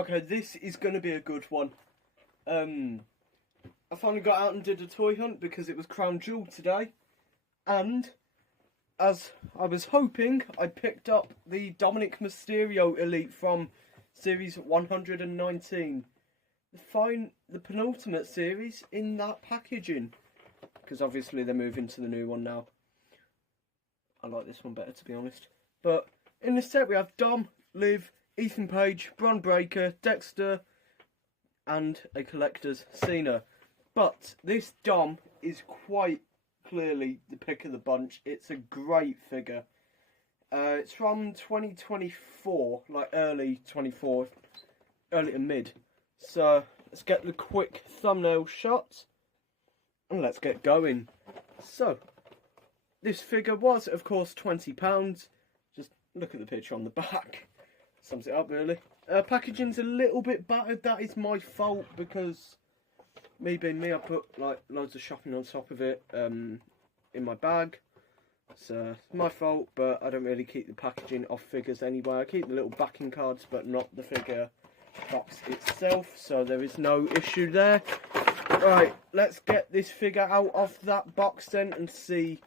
Okay, this is going to be a good one. I finally got out and did a toy hunt because it was Crown Jewel today. And, as I was hoping, I picked up the Dominik Mysterio Elite from Series 119. The penultimate series in that packaging. Because obviously they're moving to the new one now. I like this one better, to be honest. But in this set we have Dom, Liv, Ethan Page, Bron Breakker, Dexter, and a collector's Cena. But this Dom is quite clearly the pick of the bunch. It's a great figure. It's from 2024, like early 24, early to mid. So let's get the quick thumbnail shot and let's get going. So this figure was, of course, £20. Just look at the picture on the back. Sums it up, really. Packaging's a little bit battered. That is my fault because, me being me, I put like loads of shopping on top of it in my bag. So it's my fault, but I don't really keep the packaging off figures anyway. I keep the little backing cards, but not the figure box itself. So there is no issue there. Right, let's get this figure out of that box then and see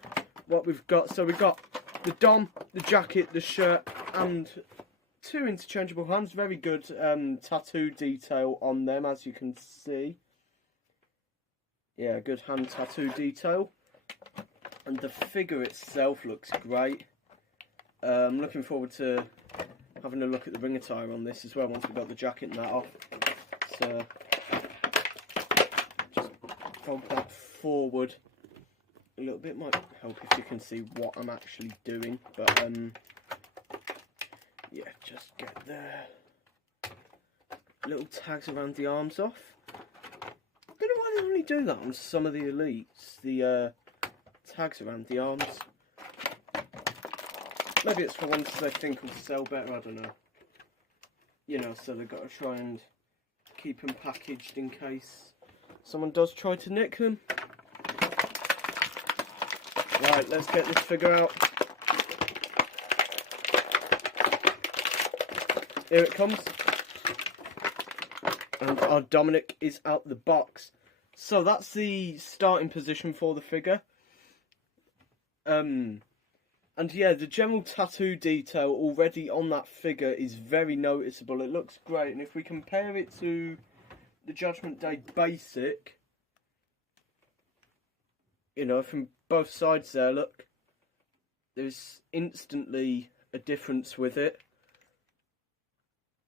what we've got. So we've got the Dom, the jacket, the shirt, and two interchangeable hands. Very good tattoo detail on them, as you can see. Yeah, good hand tattoo detail. And the figure itself looks great. I'm looking forward to having a look at the ring attire on this as well once we've got the jacket and that off. So just fold that forward a little bit. Might help if you can see what I'm actually doing. But yeah, just get the little tags around the arms off. I don't know why they only do that on some of the elites. The tags around the arms. Maybe it's for ones they think will sell better, I don't know. You know, so they've got to try and keep them packaged in case someone does try to nick them. Right, let's get this figure out. Here it comes. And our Dominik is out the box. So that's the starting position for the figure. And yeah, the general tattoo detail already on that figure is very noticeable. It looks great, and if we compare it to the Judgment Day basic, you know, from both sides there, look, there's instantly a difference with it,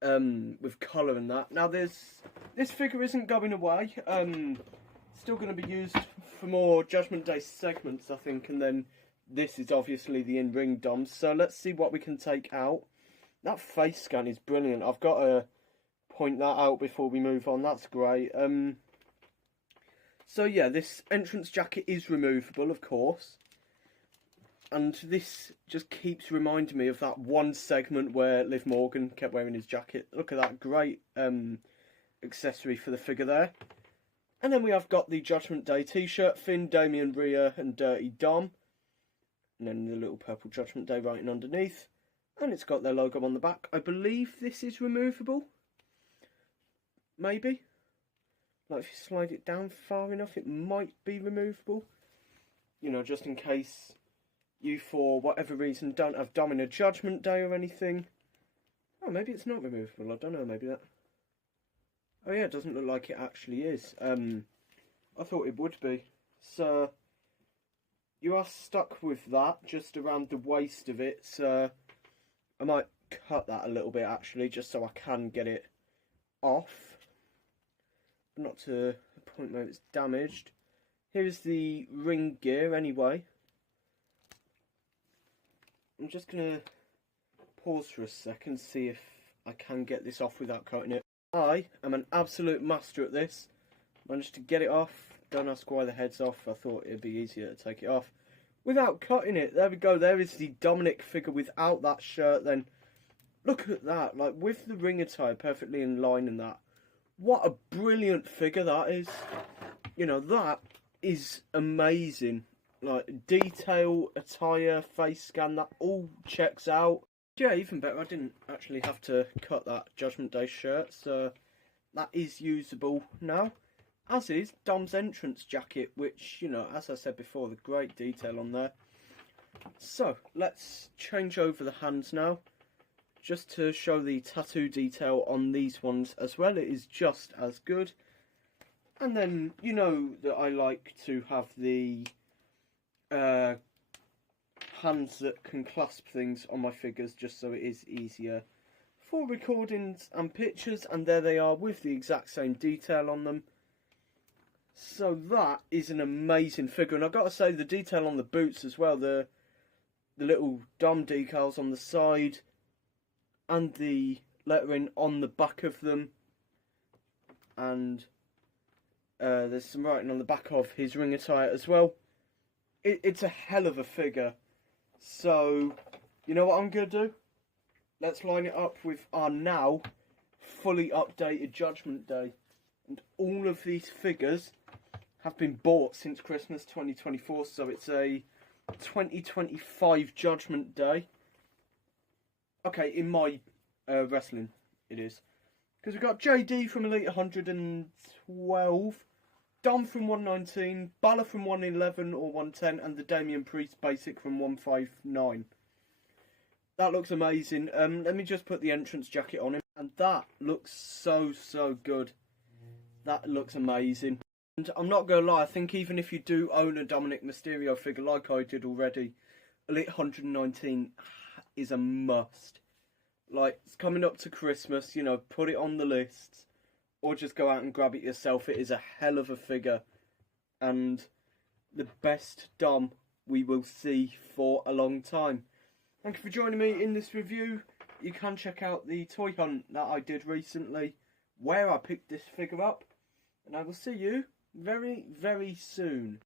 with colour and that. Now this figure isn't going away. Still going to be used for more Judgment Day segments, I think, and then this is obviously the in-ring Dom. So let's see what we can take out. That face scan is brilliant. I've got to point that out before we move on. That's great. So yeah, this entrance jacket is removable, of course. And this just keeps reminding me of that one segment where Liv Morgan kept wearing his jacket. Look at that great accessory for the figure there. And then we have got the Judgment Day t-shirt, Finn, Damian, Rhea and Dirty Dom. And then the little purple Judgment Day writing underneath. And it's got their logo on the back. I believe this is removable. Maybe. Like if you slide it down far enough, it might be removable. You know, just in case you, for whatever reason, don't have Dom in a Judgment Day or anything. Oh, maybe it's not removable. I don't know, maybe that... Oh yeah, it doesn't look like it actually is. I thought it would be. So you are stuck with that just around the waist of it. So I might cut that a little bit actually, just so I can get it off. Not to the point where it's damaged. Here's the ring gear anyway. I'm just going to pause for a second, see if I can get this off without cutting it. I am an absolute master at this. Managed to get it off. Don't ask why the head's off. I thought it'd be easier to take it off without cutting it. There we go. There is the Dominik figure without that shirt then. Look at that. Like with the ring attire perfectly in line and that. What a brilliant figure that is. You know, that is amazing. Like detail, attire, face scan, that all checks out. Yeah, even better, I didn't actually have to cut that Judgment Day shirt, so that is usable now. As is Dom's entrance jacket, which, you know, as I said before, the great detail on there. So, let's change over the hands now, just to show the tattoo detail on these ones as well. It is just as good. And then, you know that I like to have the hands that can clasp things on my figures, just so it is easier for recordings and pictures, and there they are with the exact same detail on them. So that is an amazing figure, and I've got to say the detail on the boots as well, the little Dom decals on the side and the lettering on the back of them, and there's some writing on the back of his ring attire as well. It's a hell of a figure. So, you know what I'm going to do? Let's line it up with our now fully updated Judgment Day. And all of these figures have been bought since Christmas 2024, so it's a 2025 Judgment Day. Okay, in my wrestling it is. Because we've got JD from Elite 112, Dom from 119, Balor from 111 or 110, and the Damian Priest Basic from 159. That looks amazing. Let me just put the entrance jacket on him, and that looks so good. That looks amazing. And I'm not going to lie, I think even if you do own a Dominik Mysterio figure like I did already, Elite 119 is a must. Like, it's coming up to Christmas, you know, put it on the list. Or just go out and grab it yourself. It is a hell of a figure. And the best Dom we will see for a long time. Thank you for joining me in this review. You can check out the toy hunt that I did recently, where I picked this figure up. And I will see you very soon.